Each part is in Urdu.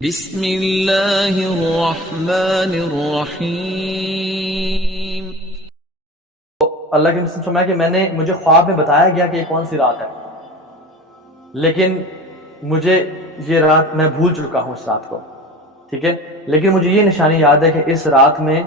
بسم اللہ الرحمن الرحیم۔ اللہ کے مسلم فرمایا کہ مجھے خواب میں بتایا گیا کہ یہ کون سی رات ہے، لیکن مجھے یہ رات میں بھول چکا ہوں اس رات کو، ٹھیک ہے۔ لیکن مجھے یہ نشانی یاد ہے کہ اس رات میں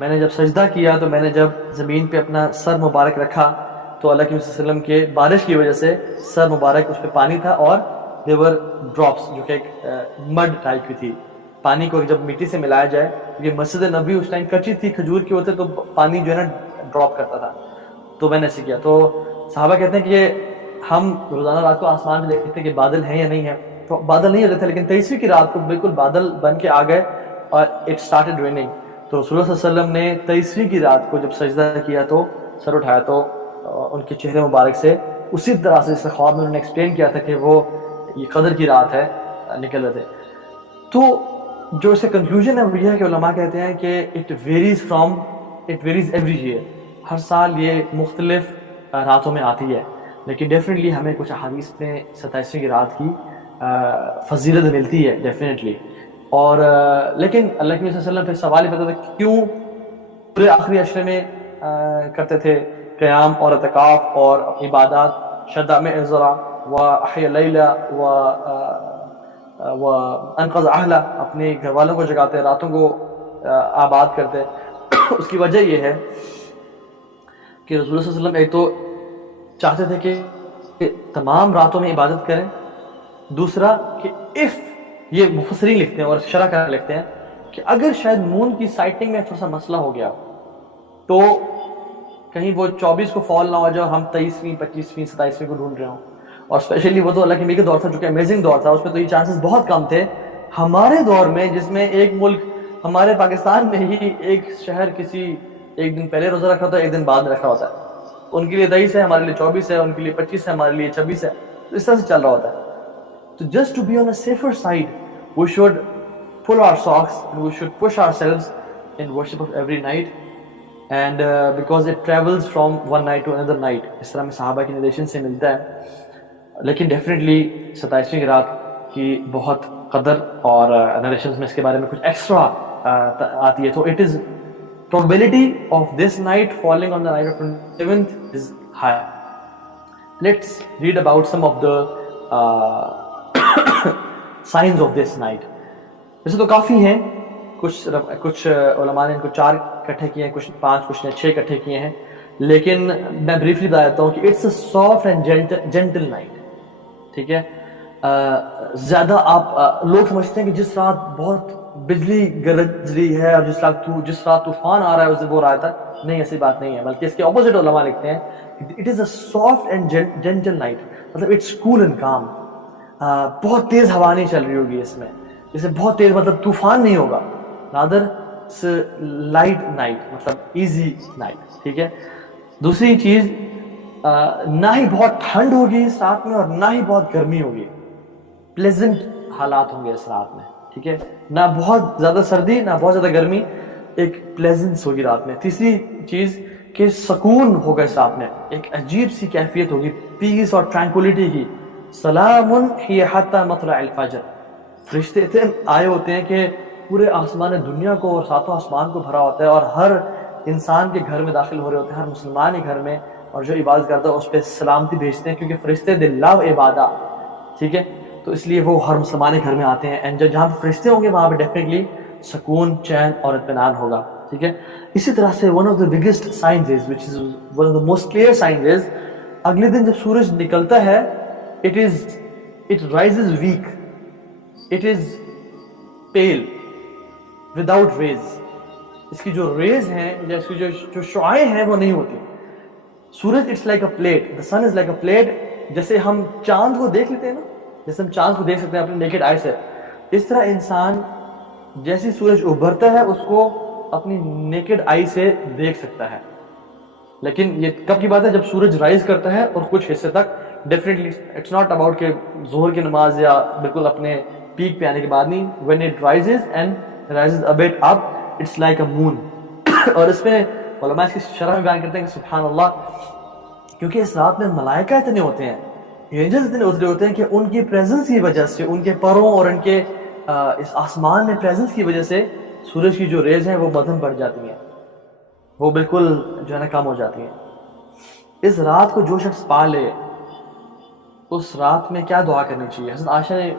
نے جب سجدہ کیا تو میں نے جب زمین پہ اپنا سر مبارک رکھا تو اللہ کے مسلم وسلم کے بارش کی وجہ سے سر مبارک اس پہ پانی تھا اور دیور ڈراپس جو کہ ایک مڈ ٹائپ کی تھی۔ پانی کو جب مٹی سے ملایا جائے، یہ مسجد نبی اس ٹائم کچی تھی، کھجور کی ہوتے تو پانی جو ہے نا ڈراپ کرتا تھا، تو میں نے ایسے کیا۔ تو صحابہ کہتے ہیں کہ ہم روزانہ رات کو آسمان میں دیکھتے تھے کہ بادل ہیں یا نہیں ہے، تو بادل نہیں ہوتے تھے، لیکن 23ویں کی رات کو بالکل بادل بن کے آ گئے اور اٹ اسٹارٹڈ ریننگ۔ تو رسول اللہ صلی اللہ علیہ وسلم نے 23ویں کی رات کو جب سجدہ کیا تو سر اٹھایا تو ان کے چہرے مبارک سے اسی طرح سے جیسے خواب میں انہوں نے ایکسپلین کیا تھا کہ وہ یہ قدر کی رات ہے نکل رہے تھے۔ تو جو اس کا کنکلوژن ہے وہ یہ ہے کہ علماء کہتے ہیں کہ اٹ ویریز ایوری ایئر، ہر سال یہ مختلف راتوں میں آتی ہے، لیکن ڈیفینیٹلی ہمیں کچھ احادیث میں 27ویں کی رات کی فضیلت ملتی ہے ڈیفینیٹلی۔ اور لیکن اللہ کے نبی صلی اللہ علیہ وسلم پھر سوال یہ پتا تھا کیوں پورے آخری عشرے میں کرتے تھے قیام اور اعتکاف اور عبادات، شدہ میں ذرا وَأَحْيَا اللَّيْلَ وَأَنْقَذَ أَهْلَهُ، اپنے گھر والوں کو جگاتے، راتوں کو آباد کرتے۔ اس کی وجہ یہ ہے کہ رسول اللہ صلی اللہ علیہ وسلم ایک تو چاہتے تھے کہ تمام راتوں میں عبادت کریں، دوسرا کہ یہ مفسرین لکھتے ہیں اور شرح کر لکھتے ہیں کہ اگر شاید مون کی سائٹنگ میں تھوڑا سا مسئلہ ہو گیا تو کہیں وہ 24 کو فال نہ ہو جائے، ہم 23ویں 25ویں 27ویں کو ڈھونڈ رہے ہوں، اور اسپیشلی وہ تو اللہ کے نبی کا دور تھا جو کہ امیزنگ دور تھا، اس میں تو یہ چانسز بہت کم تھے۔ ہمارے دور میں جس میں ایک ملک ہمارے پاکستان میں ہی ایک شہر کسی ایک دن پہلے روزہ رکھا ہوتا ہے، ایک دن بعد رکھا ہوتا ہے، ان کے لیے 23 ہے، ہمارے لیے 24 ہے، ان کے لیے 25 ہے، ہمارے لیے 26 ہے، تو اس طرح سے چل رہا ہوتا ہے۔ تو just to be on a safer side, we should pull our socks and we should push ourselves in worship of every night, and because it travels from one night to another night، اس طرح میں صحابہ کی نریشن سے ملتا ہے۔ لیکن ڈیفینیٹلی 27ویں رات کی بہت قدر اور نریشنز میں اس کے بارے میں کچھ ایکسٹرا آتی ہے، تو it is probability of this night falling on the night of 27th is high۔ Let's read about some of the signs of this night۔ ویسے تو کافی ہیں، کچھ علماء نے ان کو 4 اکٹھے کیے ہیں، کچھ 5، کچھ نے 6 اکٹھے کیے ہیں، لیکن میں بریفلی بتا دیتا ہوں کہ it's a soft and gentle night, ٹھیک ہے۔ زیادہ آپ لوگ سمجھتے ہیں کہ جس رات بہت بجلی گرج رہی ہے اور جس رات طوفان آ رہا ہے اس دن وہ رات ہے، نہیں، ایسی بات نہیں ہے، بلکہ اس کے اپوزٹ علماء لکھتے ہیں it is a soft and gentle night, مطلب اٹس کول اینڈ کام۔ بہت تیز ہوا نہیں چل رہی ہوگی اس میں، جیسے بہت تیز مطلب طوفان نہیں ہوگا، رادر لائٹ نائٹ، مطلب ایزی نائٹ، ٹھیک ہے۔ دوسری چیز، نہ ہی بہت ٹھنڈ ہوگی اس رات میں اور نہ ہی بہت گرمی ہوگی، پلیزنٹ حالات ہوں گے اس رات میں، ٹھیک ہے، نہ بہت زیادہ سردی نہ بہت زیادہ گرمی، ایک پلیزنس ہوگی رات میں۔ تیسری چیز کہ سکون ہوگا اس رات میں، ایک عجیب سی کیفیت ہوگی، پیس اور ٹرانکولیٹی کی۔ سلام ہی حتی مطلع الفجر، فرشتے اتنے آئے ہوتے ہیں کہ پورے آسمان دنیا کو اور 7 آسمان کو بھرا ہوتا ہے، اور ہر انسان کے گھر میں داخل ہو رہے ہوتے ہیں، ہر مسلمان کے گھر میں، اور جو عبادت کرتا ہے اس پہ سلامتی بھیجتے ہیں، کیونکہ فرشتے دے لو عبادہ، ٹھیک ہے، تو اس لیے وہ ہر مسلمان کے گھر میں آتے ہیں، اینڈ جہاں پہ فرشتے ہوں گے وہاں پہ ڈیفینیٹلی سکون، چین اور اطمینان ہوگا، ٹھیک ہے۔ اسی طرح سے one of the biggest signs is, which is one of the most clear signs is, اگلے دن جب سورج نکلتا ہے it rises weak, it is pale without rays، اس کی جو ریز ہیں یا اس کی جو شعاعیں ہیں وہ نہیں ہوتی۔ سورج it's like a plate, the sun is like a plate، جیسے ہم چاند کو دیکھ لیتے ہیں نا، جیسے ہم چاند کو دیکھ سکتے ہیں اپنے نیکڈ آئی سے، اس طرح انسان جیسے سورج ابھرتا ہے اس کو اپنی نیکڈ آئی سے دیکھ سکتا ہے، لیکن یہ کب کی بات ہے؟ جب سورج رائز کرتا ہے اور کچھ حصے تک، ڈیفینیٹلی اٹس ناٹ اباؤٹ کہ ظہر کی نماز یا بالکل اپنے پیک پہ آنے کے بعد نہیں، when it rises and rises a bit up it's like a moon۔ اور اس میں علماء اس کی شرح میں بیان کرتے ہیں کہ سبحان اللہ، کیونکہ اس رات میں ملائکہ اتنے ہوتے ہیں، اینجلز اتنے ہوتے ہیں کہ ان کی پریزنس کی وجہ سے، ان کے پروں اور ان کے اس آسمان میں پریزنس کی وجہ سے سورج کی جو ریز ہیں وہ مدھم پڑ جاتی ہیں, وہ بالکل جو ہے نا کم ہو جاتی ہیں. اس رات کو جو شخص پا لے اس رات میں کیا دعا کرنی چاہیے؟ حضرت عائشہ نے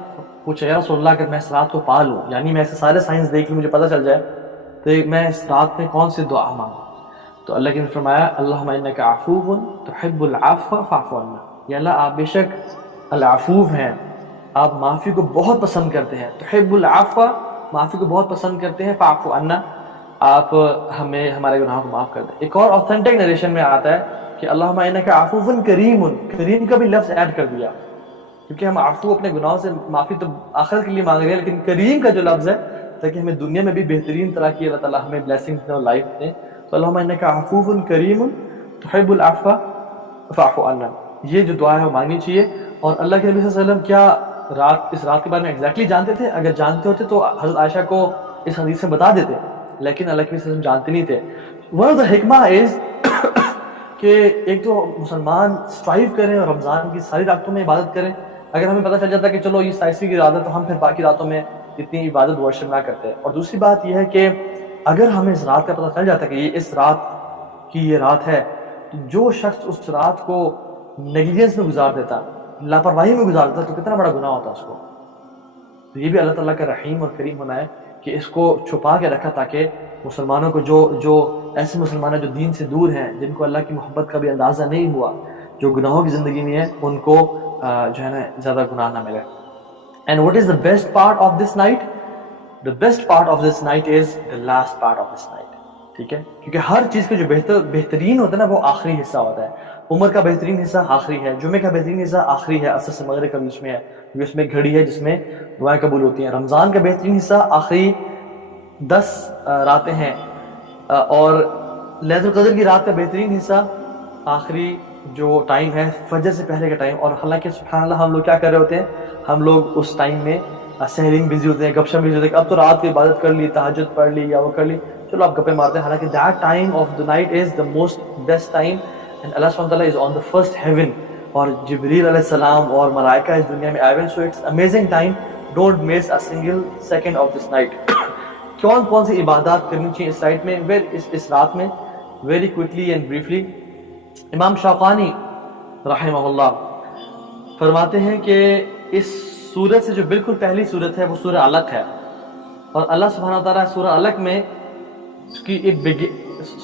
پوچھا یا رسول اللہ اگر میں اس رات کو پا لوں, یعنی میں ایسے سارے سائنس دیکھ لوں مجھے پتہ چل جائے, تو میں اس رات میں کون سی دعا مانگوں؟ تو اللہ نے فرمایا اللہم انک عفو تحب العفو فاعف عنا, یا اللہ آپ بے شک العفو ہیں, آپ معافی کو بہت پسند کرتے ہیں, تحب العفو معافی کو بہت پسند کرتے ہیں, فاعف عنا آپ ہمیں ہمارے گناہوں کو معاف کر دیں. ایک اور اوتھینٹک نریشن میں آتا ہے کہ اللہم انک عفو کریم, کریم کا بھی لفظ ایڈ کر دیا, کیونکہ ہم عفو اپنے گناہوں سے معافی تو آخرت کے لیے مانگ رہے ہیں, لیکن کریم کا جو لفظ ہے تاکہ ہمیں دنیا میں بھی بہترین طرح کی اللہ تعالیٰ ہمیں بلیسنگز دیں اور لائف دیں. تو اللہم انک عفو کریم تحب العفو فاعف عنا, یہ جو دعا ہے وہ مانگنی چاہیے. اور اللہ کے نبی صلی اللہ علیہ وسلم کیا اس رات کے بارے میں ایگزیکٹلی جانتے تھے؟ اگر جانتے ہوتے تو حضرت عائشہ کو اس حدیث سے بتا دیتے, لیکن اللہ کے نبی صلی اللہ علیہ وسلم جانتے نہیں تھے. ون آف دا حکمہ از کہ ایک تو مسلمان اسٹرائیو کریں اور رمضان کی ساری راتوں میں عبادت کریں. اگر ہمیں پتہ چل جاتا ہے کہ چلو یہ 27ویں کی رات ہے تو ہم پھر باقی راتوں میں اتنی عبادت ورشپ نہ کرتے. اور دوسری بات یہ ہے کہ اگر ہمیں اس رات کا پتہ چل جاتا ہے کہ یہ اس رات کی یہ رات ہے, تو جو شخص اس رات کو نیگلیجنس میں گزار دیتا, لاپرواہی میں گزار دیتا, تو کتنا بڑا گناہ ہوتا اس کو. تو یہ بھی اللہ تعالیٰ کا رحیم اور کریم ہونا ہے کہ اس کو چھپا کے رکھا تاکہ مسلمانوں کو جو ایسے مسلمان ہیں جو دین سے دور ہیں, جن کو اللہ کی محبت کا بھی اندازہ نہیں ہوا, جو گناہوں کی زندگی میں ہے, ان کو جو ہے نا زیادہ گناہ نہ ملے. And what is the best part of this night? The best part of this night is the last part of this night. ٹھیک ہے, کیونکہ ہر چیز کا جو بہترین ہوتا ہے نا وہ آخری حصہ ہوتا ہے. عمر کا بہترین حصہ آخری ہے, جمعے کا بہترین حصہ آخری ہے, عصر سے مغرب کے بیچ میں ہے, کیونکہ اس میں ایک گھڑی ہے جس میں دعائیں قبول ہوتی ہیں. رمضان کا بہترین حصہ آخری 10 راتیں ہیں, اور لیلۃ القدر کی رات کا بہترین حصہ آخری جو ٹائم ہے فجر سے پہلے کا ٹائم. اور حالانکہ سبحان اللہ ہم لوگ کیا کر رہے ہوتے ہیں, ہم لوگ اس ٹائم میں سحری میں بزی ہوتے ہیں, گپ شپ بزی ہوتے ہیں, اب تو رات کی عبادت کر لی, تہجد پڑھ لی یا وہ کر لی, چلو آپ گپے مارتے ہیں. حالانکہ that time of the night is the most best time, and اللہ سبحانہ تعالیٰ از آن دا فرسٹ ہیون, اور جبریل علیہ السلام اور ملائکہ اس دنیا میں آئے ہوئے ہیں. So it's amazing time, don't miss a single second of this night. کون سی عبادات کرنی چاہیے اس نائٹ میں, اس رات میں؟ Very quickly and briefly. امام شوقانی رحمہ اللہ فرماتے ہیں کہ اس سورت سے جو بالکل پہلی سورت ہے وہ سورہ علق ہے, اور اللہ سبحانہ وتعالیٰ سورہ علق میں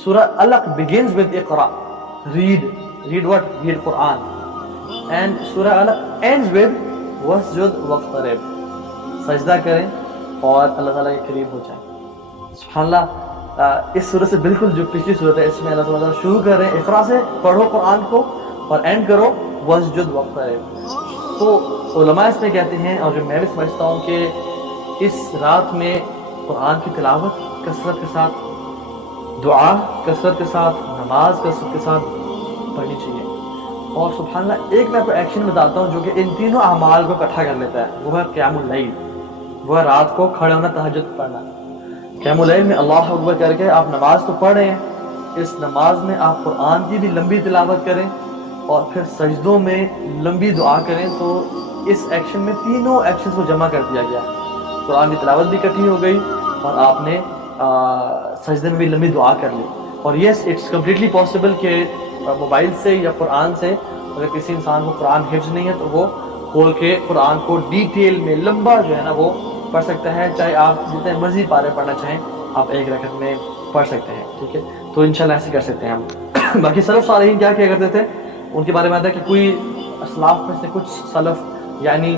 سورہ علق begins with Iqra, read what? read Quran, and سورہ علق ends with واسجد واقترب, سجدہ کریں اور اللہ تعالیٰ کے قریب ہو جائیں. سبحان اللہ, اس سورت سے بالکل جو پچھلی سورت ہے اس میں اللہ تعالیٰ شروع کر رہے ہیں اقرا سے, پڑھو قرآن کو, اور اینڈ کرو واسجد واقترب. تو علماء اس میں کہتے ہیں, اور جو میں بھی سمجھتا ہوں, کہ اس رات میں قرآن کی تلاوت کثرت کے ساتھ, دعا کثرت کے ساتھ, نماز کثرت کے ساتھ پڑھنی چاہیے. اور سبحان اللہ ایک میں آپ کو ایکشن بتاتا ہوں جو کہ ان تینوں اعمال کو اکٹھا کر لیتا ہے, وہ ہے قیام اللیل, وہ ہے رات کو کھڑے ہونا, تہجد پڑھنا. قیام اللیل میں اللہ اکبر کر کے آپ نماز تو پڑھ رہے ہیں, اس نماز میں آپ قرآن کی بھی لمبی تلاوت کریں اور پھر سجدوں میں لمبی دعا کریں. تو اس ایکشن میں تینوں ایکشنز کو جمع کر دیا گیا, قرآن کی تلاوت بھی اکٹھی ہو گئی اور آپ نے سجدے میں بھی لمبی دعا کر لی. اور یس اٹس کمپلیٹلی پاسبل کہ موبائل سے یا قرآن سے اگر کسی انسان کو قرآن حفظ نہیں ہے تو وہ کھول کے قرآن کو ڈیٹیل میں لمبا جو ہے نا وہ پڑھ سکتا ہے, چاہے آپ جتنے مرضی پارے پڑھنا چاہیں آپ ایک رکعت میں پڑھ سکتے ہیں. ٹھیک ہے, تو انشاءاللہ ایسے کر سکتے ہیں ہم. باقی سلف صالحین کیا کرتے تھے, ان کے بارے میں آتا ہے کہ کوئی اسلاف میں سے کچھ سلف, یعنی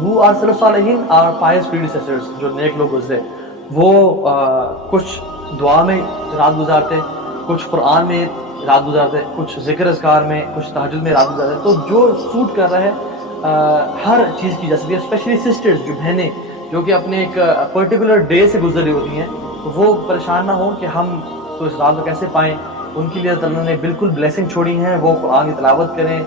وہ آر سلف صالحین آر پائس پریڈیسیسرز, جو نیک لوگ گزرے, وہ کچھ دعا میں رات گزارتے, کچھ قرآن میں رات گزارتے, کچھ ذکر اذکار میں, کچھ تہجد میں رات گزارتے. تو جو سوٹ کر رہا ہے ہر چیز کی جا سکتی ہے. اسپیشلی سسٹرز, جو بہنیں جو کہ اپنے ایک پرٹیکولر ڈے سے گزر رہی ہوتی ہیں, وہ پریشان نہ ہوں کہ ہم تو اس رات کو کیسے پائیں. ان کے لیے اللہ نے بالکل بلیسنگ چھوڑی ہیں, وہ قرآن کی تلاوت کریں,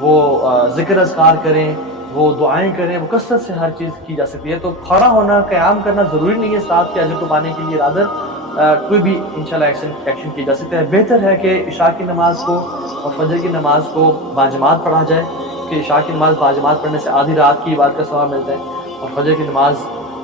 وہ ذکر اذکار کریں, وہ دعائیں کریں, وہ کثرت سے ہر چیز کی جا سکتی ہے. تو کھڑا ہونا, قیام کرنا ضروری نہیں ہے اس رات کے اجر کو پانے کے لیے, رادر کوئی بھی انشاءاللہ ایکشن کی جا سکتا ہے. بہتر ہے کہ عشاء کی نماز کو اور فجر کی نماز کو باجماعت پڑھا جائے, کہ عشاء کی نماز باجماعت پڑھنے سے آدھی رات کی عبادت کا ثواب ملتا ہے, اور فجر کی نماز